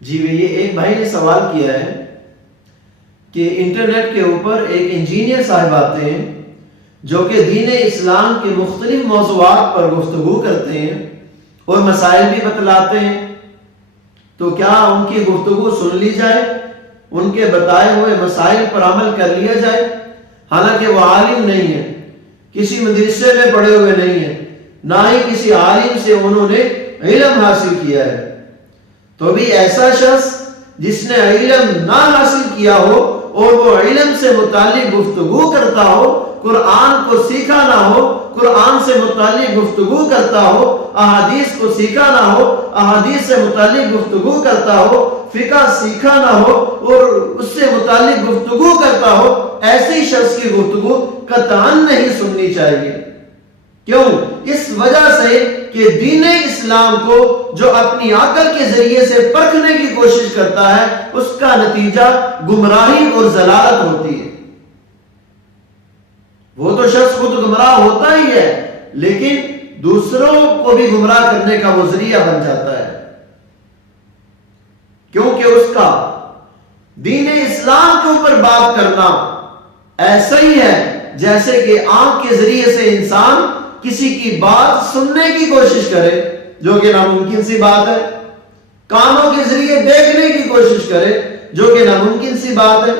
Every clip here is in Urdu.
جی یہ ایک بھائی نے سوال کیا ہے کہ انٹرنیٹ کے اوپر ایک انجینئر صاحب آتے ہیں جو کہ دین اسلام کے مختلف موضوعات پر گفتگو کرتے ہیں اور مسائل بھی بتلاتے ہیں، تو کیا ان کی گفتگو سن لی جائے، ان کے بتائے ہوئے مسائل پر عمل کر لیا جائے؟ حالانکہ وہ عالم نہیں ہے، کسی مدرسے میں پڑھے ہوئے نہیں ہیں، نہ ہی کسی عالم سے انہوں نے علم حاصل کیا ہے۔ تو بھی ایسا شخص جس نے علم نہ حاصل کیا ہو اور وہ علم سے متعلق گفتگو کرتا ہو، قرآن کو سیکھا نہ ہو، قرآن سے متعلق گفتگو کرتا ہو، احادیث کو سیکھا نہ ہو، احادیث سے متعلق گفتگو کرتا ہو، فقہ سیکھا نہ ہو اور اس سے متعلق گفتگو کرتا ہو، ایسی شخص کی گفتگو قطعاً نہیں سننی چاہیے۔ کیوں؟ اس وجہ سے کہ دین اسلام کو جو اپنی عقل کے ذریعے سے پرکھنے کی کوشش کرتا ہے، اس کا نتیجہ گمراہی اور ضلالت ہوتی ہے۔ وہ تو شخص خود گمراہ ہوتا ہی ہے، لیکن دوسروں کو بھی گمراہ کرنے کا وہ ذریعہ بن جاتا ہے، کیونکہ اس کا دین اسلام کے اوپر بات کرنا ایسا ہی ہے جیسے کہ آنکھ کے ذریعے سے انسان کسی کی بات سننے کی کوشش کرے، جو کہ ناممکن سی بات ہے، کانوں کے ذریعے دیکھنے کی کوشش کرے، جو کہ ناممکن سی بات ہے۔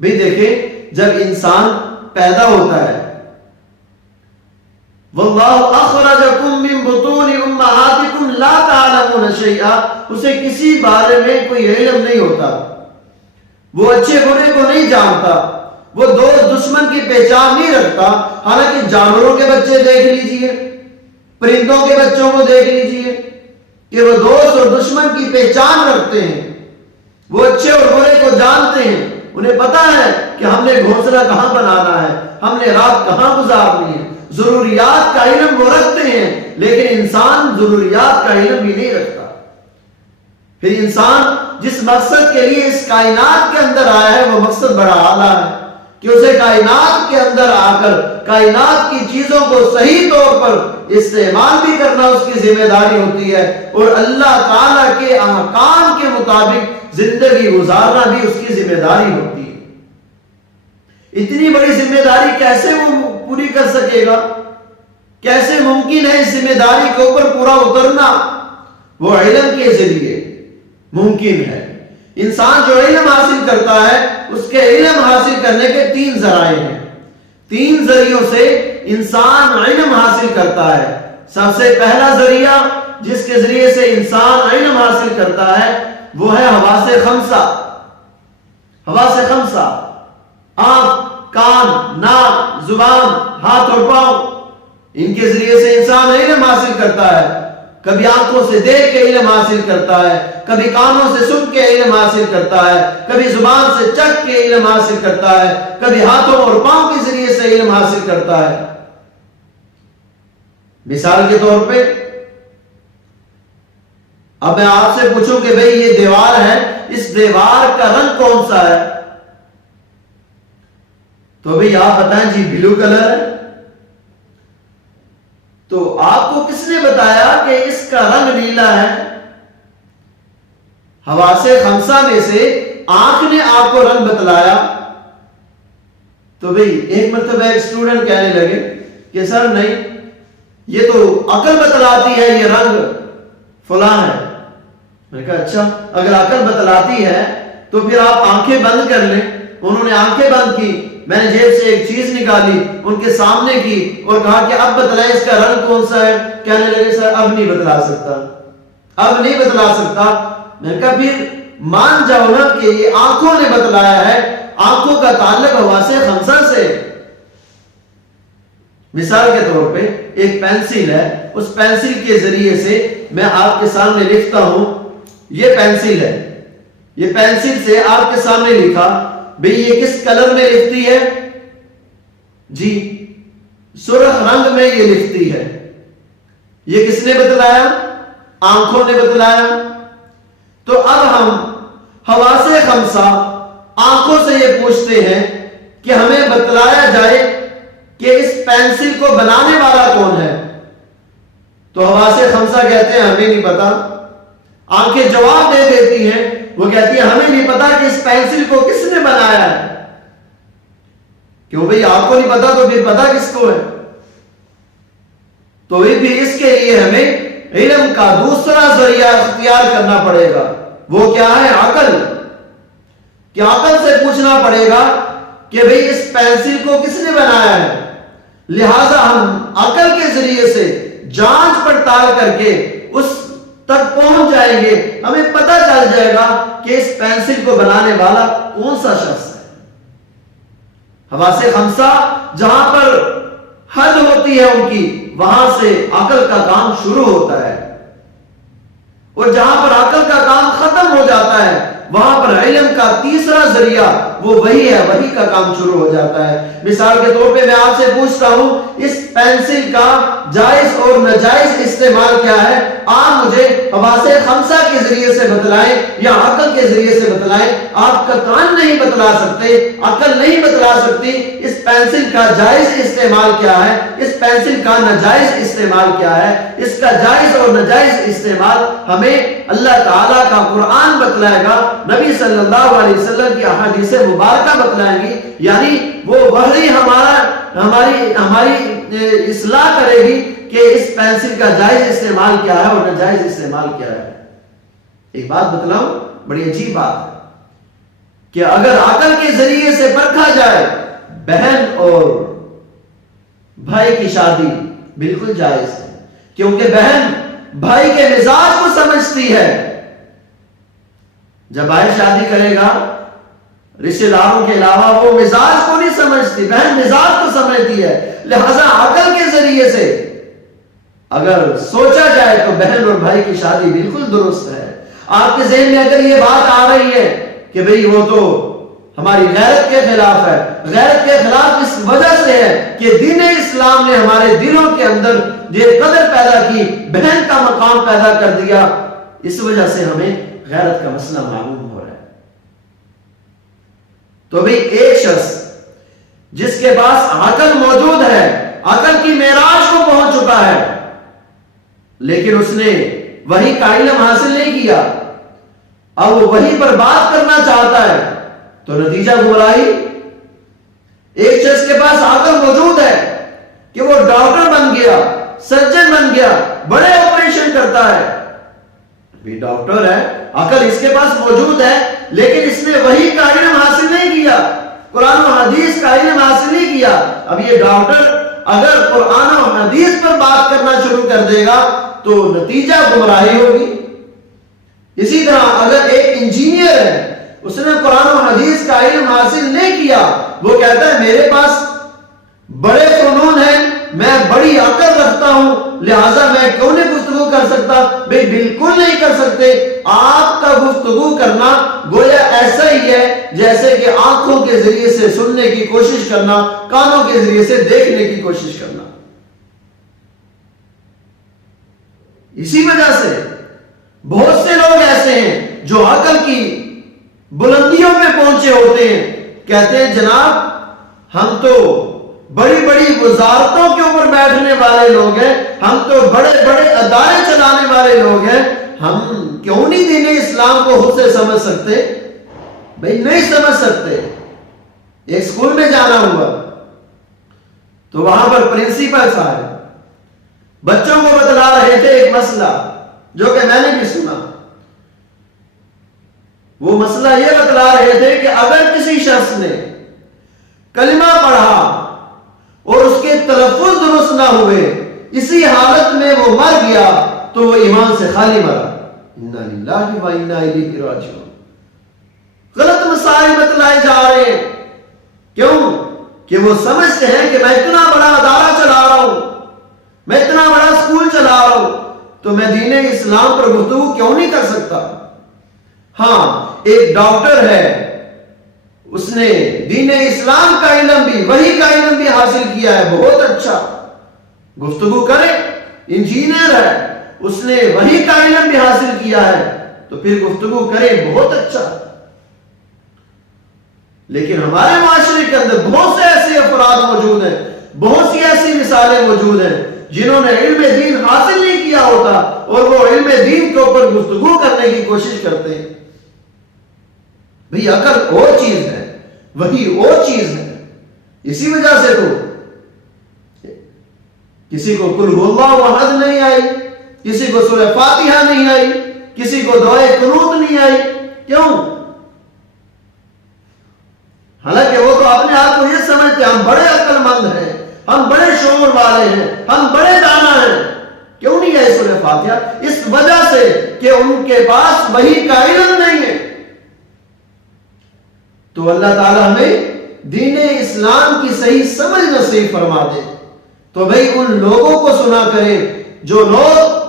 بھی دیکھیں، جب انسان پیدا ہوتا ہے، واللہ اخرجکم من بطون امہاتکم لا تعلمون شیئا، اسے کسی بارے میں کوئی علم نہیں ہوتا، وہ اچھے برے کو نہیں جانتا، وہ دوست دشمن کی پہچان نہیں رکھتا۔ حالانکہ جانوروں کے بچے دیکھ لیجئے، پرندوں کے بچوں کو دیکھ لیجئے کہ وہ دوست اور دشمن کی پہچان رکھتے ہیں، وہ اچھے اور برے کو جانتے ہیں، انہیں پتا ہے کہ ہم نے گھونسلہ کہاں بنانا ہے، ہم نے رات کہاں گزارنی ہے۔ ضروریات کا علم وہ رکھتے ہیں، لیکن انسان ضروریات کا علم بھی نہیں رکھتا۔ پھر انسان جس مقصد کے لیے اس کائنات کے اندر آیا ہے، وہ مقصد بڑا اعلیٰ ہے کہ اسے کائنات کے اندر آ کر کائنات کی چیزوں کو صحیح طور پر استعمال بھی کرنا اس کی ذمہ داری ہوتی ہے، اور اللہ تعالیٰ کے احکام کے مطابق زندگی گزارنا بھی اس کی ذمہ داری ہوتی ہے۔ اتنی بڑی ذمہ داری کیسے وہ پوری کر سکے گا؟ کیسے ممکن ہے اس ذمہ داری کے اوپر پورا اترنا؟ وہ علم کے ذریعے ممکن ہے۔ انسان جو علم حاصل کرتا ہے، اس کے علم حاصل کرنے کے تین ذرائع ہیں، تین ذریعوں سے انسان علم حاصل کرتا ہے۔ سب سے پہلا ذریعہ جس کے ذریعے سے انسان علم حاصل کرتا ہے وہ ہے حواس خمسہ۔ حواس خمسہ، آنکھ، کان، ناک، زبان، ہاتھ اور پاؤں، ان کے ذریعے سے انسان علم حاصل کرتا ہے۔ کبھی آنکھوں سے دیکھ کے علم حاصل کرتا ہے، کبھی کانوں سے سن کے علم حاصل کرتا ہے، کبھی زبان سے چکھ کے علم حاصل کرتا ہے، کبھی ہاتھوں اور پاؤں کے ذریعے سے علم حاصل کرتا ہے۔ مثال کے طور پہ اب میں آپ سے پوچھوں کہ بھئی یہ دیوار ہے، اس دیوار کا رنگ کون سا ہے؟ تو بھئی آپ بتائیں جی بلو کلر ہے۔ تو آپ کو کس نے بتایا کہ اس کا رنگ نیلا ہے؟ حواس خمسہ میں سے آنکھ نے آپ کو رنگ بتلایا۔ تو بھئی ایک مرتبہ ایک اسٹوڈنٹ کہنے لگے کہ سر نہیں، یہ تو عقل بتلاتی ہے یہ رنگ فلاں ہے۔ میں نے کہا اچھا، اگر عقل بتلاتی ہے تو پھر آپ آنکھیں بند کر لیں۔ انہوں نے آنکھیں بند کی، میں نے جیب سے ایک چیز نکالی، ان کے سامنے کی اور کہا کہ اب بتلائیں اس کا رنگ کون سا ہے؟ کہنے لگے سر اب نہیں بتلا سکتا، اب نہیں بتلا سکتا۔ میں نے کہا پھر مان جاؤ نا کہ یہ آنکھوں نے بتلایا ہے، آنکھوں کا تعلق حواس خمسہ سے۔ مثال کے طور پہ ایک پینسل ہے، اس پینسل کے ذریعے سے میں آپ کے سامنے لکھتا ہوں، یہ پینسل ہے، یہ پینسل سے آپ کے سامنے لکھا، بھئی یہ کس کلر میں لکھتی ہے؟ جی سرخ رنگ میں یہ لکھتی ہے۔ یہ کس نے بتلایا؟ آنکھوں نے بتلایا۔ تو اب ہم حواس خمسہ آنکھوں سے یہ پوچھتے ہیں کہ ہمیں بتلایا جائے کہ اس پینسل کو بنانے والا کون ہے؟ تو حواس خمسہ کہتے ہیں ہمیں نہیں پتا۔ آنکھیں جواب دے دیتی ہیں. وہ کہتی ہے ہمیں نہیں پتا کہ اس پینسل کو کس نے بنایا ہے. کیوں بھئی آپ کو نہیں پتا تو پھر پتا کس کو ہے؟ تو پھر اس کے لیے ہمیں علم کا دوسرا ذریعہ اختیار کرنا پڑے گا. وہ کیا ہے؟ عقل. کہ عقل سے پوچھنا پڑے گا کہ بھئی اس پینسل کو کس نے بنایا ہے. لہذا ہم عقل کے ذریعے سے جانچ پڑتال کر کے اس تک پہنچ جائیں گے. ہمیں پتہ چل جائے گا کہ اس پینسل کو بنانے والا کون سا شخص ہے. حواس خمسہ جہاں پر حد ہوتی ہے ان کی، وہاں سے عقل کا کام شروع ہوتا ہے، اور جہاں پر عقل کا کام ختم ہو جاتا ہے وہاں پر علم کا تیسرا ذریعہ وہ وہی ہے، وہی کا کام شروع ہو جاتا ہے. مثال کے طور پہ میں آپ سے پوچھتا ہوں اس پینسل کا جائز اور ناجائز استعمال کیا ہے؟ آپ مجھے حواس خمسہ کے ذریعے سے بتلائیں یا عقل کے ذریعے سے بتلائیں. آپ قطعاً نہیں بتلا سکتے، عقل نہیں بتلا سکتی اس پینسل کا جائز استعمال کیا ہے، اس پینسل کا ناجائز استعمال کیا ہے. اس کا جائز اور ناجائز استعمال ہمیں اللہ تعالیٰ کا قرآن بتلائے گا، نبی صلی اللہ علیہ وسلم کی احادیث مبارکہ بتلائیں گی. یعنی وہ وحی ہماری اصلاح کرے گی کہ اس پینسل کا جائز استعمال کیا ہے اور ناجائز استعمال کیا ہے. ایک بات بتلاؤں، بڑی عجیب بات ہے کہ اگر عقل کے ذریعے سے پرکھا جائے بہن اور بھائی کی شادی بالکل جائز ہے، کیونکہ بہن بھائی کے مزاج کو سمجھتی ہے. جب بھائی شادی کرے گا رشتہ داروں کے علاوہ وہ مزاج کو نہیں سمجھتی، بہن مزاج کو سمجھتی ہے. لہذا عقل کے ذریعے سے اگر سوچا جائے تو بہن اور بھائی کی شادی بالکل درست ہے. آپ کے ذہن میں اگر یہ بات آ رہی ہے کہ بھئی وہ تو ہماری غیرت کے خلاف ہے، غیرت کے خلاف اس وجہ سے ہے کہ دین اسلام نے ہمارے دلوں کے اندر یہ قدر پیدا کی، بہن کا مقام پیدا کر دیا، اس وجہ سے ہمیں غیرت کا مسئلہ معلوم ہو رہا ہے. تو بھی ایک شخص جس کے پاس عقل موجود ہے، عقل کی معراج کو پہنچ چکا ہے، لیکن اس نے وحی کا علم حاصل نہیں کیا، اب وہ وحی پر بات کرنا چاہتا ہے تو نتیجہ گمراہی. ایک شخص کے پاس عقل موجود ہے کہ وہ ڈاکٹر بن گیا، سرجن بن گیا، بڑے آپریشن کرتا ہے، بھی ڈاکٹر ہے، عقل اس کے پاس موجود ہے، لیکن اس نے وحی کا علم حاصل نہیں کیا، قرآن و حدیث کا علم حاصل نہیں کیا. اب یہ ڈاکٹر اگر قرآن و حدیث پر بات کرنا شروع کر دے گا تو نتیجہ گمراہی ہوگی. اسی طرح اگر ایک انجینئر ہے، اس نے قرآن و حدیث کا علم حاصل نہیں کیا، وہ کہتا ہے میرے پاس بڑے فنون ہیں، میں بڑی عقل رکھتا ہوں، لہٰذا میں کیوں نہیں گفتگو کر سکتا؟ بھئی بالکل نہیں کر سکتے. آپ کا گفتگو کرنا گویا ایسا ہی ہے جیسے کہ آنکھوں کے ذریعے سے سننے کی کوشش کرنا، کانوں کے ذریعے سے دیکھنے کی کوشش کرنا. اسی وجہ سے بہت سے لوگ ایسے ہیں جو عقل کی بلندیوں پہ پہنچے ہوتے ہیں، کہتے ہیں جناب ہم تو بڑی بڑی وزارتوں کے اوپر بیٹھنے والے لوگ ہیں، ہم تو بڑے بڑے ادارے چلانے والے لوگ ہیں، ہم کیوں نہیں دین اسلام کو خود سے سمجھ سکتے؟ بھئی نہیں سمجھ سکتے. ایک اسکول میں جانا ہوا تو وہاں پر پرنسپل صاحب بچوں کو بتلا رہے تھے ایک مسئلہ جو کہ میں نے بھی سنا. وہ مسئلہ یہ بتلا رہے تھے کہ اگر کسی شخص نے کلمہ پڑھا اور اس کے تلفظ درست نہ ہوئے، اسی حالت میں وہ مر گیا تو وہ ایمان سے خالی مرا. انا للہ و انا الیہ راجعون. غلط مسائل بتلائے جا رہے ہیں. کیوں؟ کہ وہ سمجھتے ہیں کہ میں اتنا بڑا ادارہ چلا رہا ہوں، میں اتنا بڑا اسکول چلا رہا ہوں، تو میں دین اسلام پر گفتگو کیوں نہیں کر سکتا؟ ہاں، ایک ڈاکٹر ہے، اس نے دین اسلام کا علم بھی، وحی کا علم بھی حاصل کیا ہے، بہت اچھا، گفتگو کرے. انجینئر ہے، اس نے وحی کا علم بھی حاصل کیا ہے، تو پھر گفتگو کرے، بہت اچھا. لیکن ہمارے معاشرے کے اندر بہت سے ایسے افراد موجود ہیں، بہت سی ایسی مثالیں موجود ہیں جنہوں نے علم دین حاصل نہیں کیا ہوتا اور وہ علم دین کے اوپر گفتگو کرنے کی کوشش کرتے ہیں. بھئی عقل اور چیز ہے، وہی اور چیز ہے. اسی وجہ سے تو کسی کو قل هو اللہ احد نہیں آئی، کسی کو سورہ فاتحہ نہیں آئی، کسی کو دعائے قنوت نہیں آئی. کیوں؟ حالانکہ وہ تو اپنے آپ کو یہ سمجھتے ہم بڑے عقل مند ہیں، ہم بڑے شعور والے ہیں، ہم بڑے دانا ہیں. کیوں نہیں ہے سورہ فاتحہ؟ اس وجہ سے کہ ان کے پاس وحی کا علم نہیں ہے. تو اللہ تعالیٰ ہمیں دین اسلام کی صحیح سمجھ نصیب فرما دے. تو بھئی ان لوگوں کو سنا کریں جو لوگ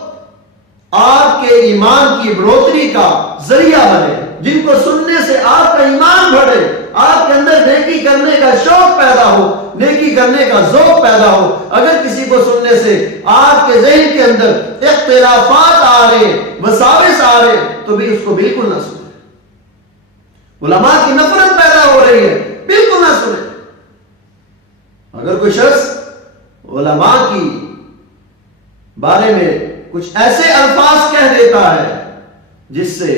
آپ کے ایمان کی بڑھوتری کا ذریعہ بنے، جن کو سننے سے آپ کا ایمان بڑھے، آپ کے اندر نیکی کرنے کا شوق پیدا ہو، نیکی کرنے کا ذوق پیدا ہو. اگر کسی کو سننے سے آپ کے ذہن کے اندر اختلافات آ رہے، وساوس آ رہے، تو بھی اس کو بالکل نہ سنیں. علماء کی نفرت پیدا ہو رہی ہے، بالکل نہ سنیں. اگر کوئی شخص علماء کی بارے میں کچھ ایسے الفاظ کہہ دیتا ہے جس سے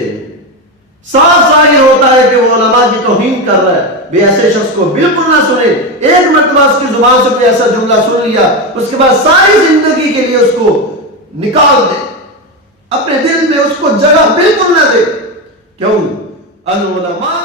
صاف ظاہر ہوتا ہے کہ وہ علماء کی توہین کر رہا ہے، بھی ایسے شخص کو بالکل نہ سنے. ایک مرتبہ اس کی زبان سے کوئی ایسا جملہ سن لیا، اس کے بعد ساری زندگی کے لیے اس کو نکال دے، اپنے دل میں اس کو جگہ بالکل نہ دے. کیوں؟ العلماء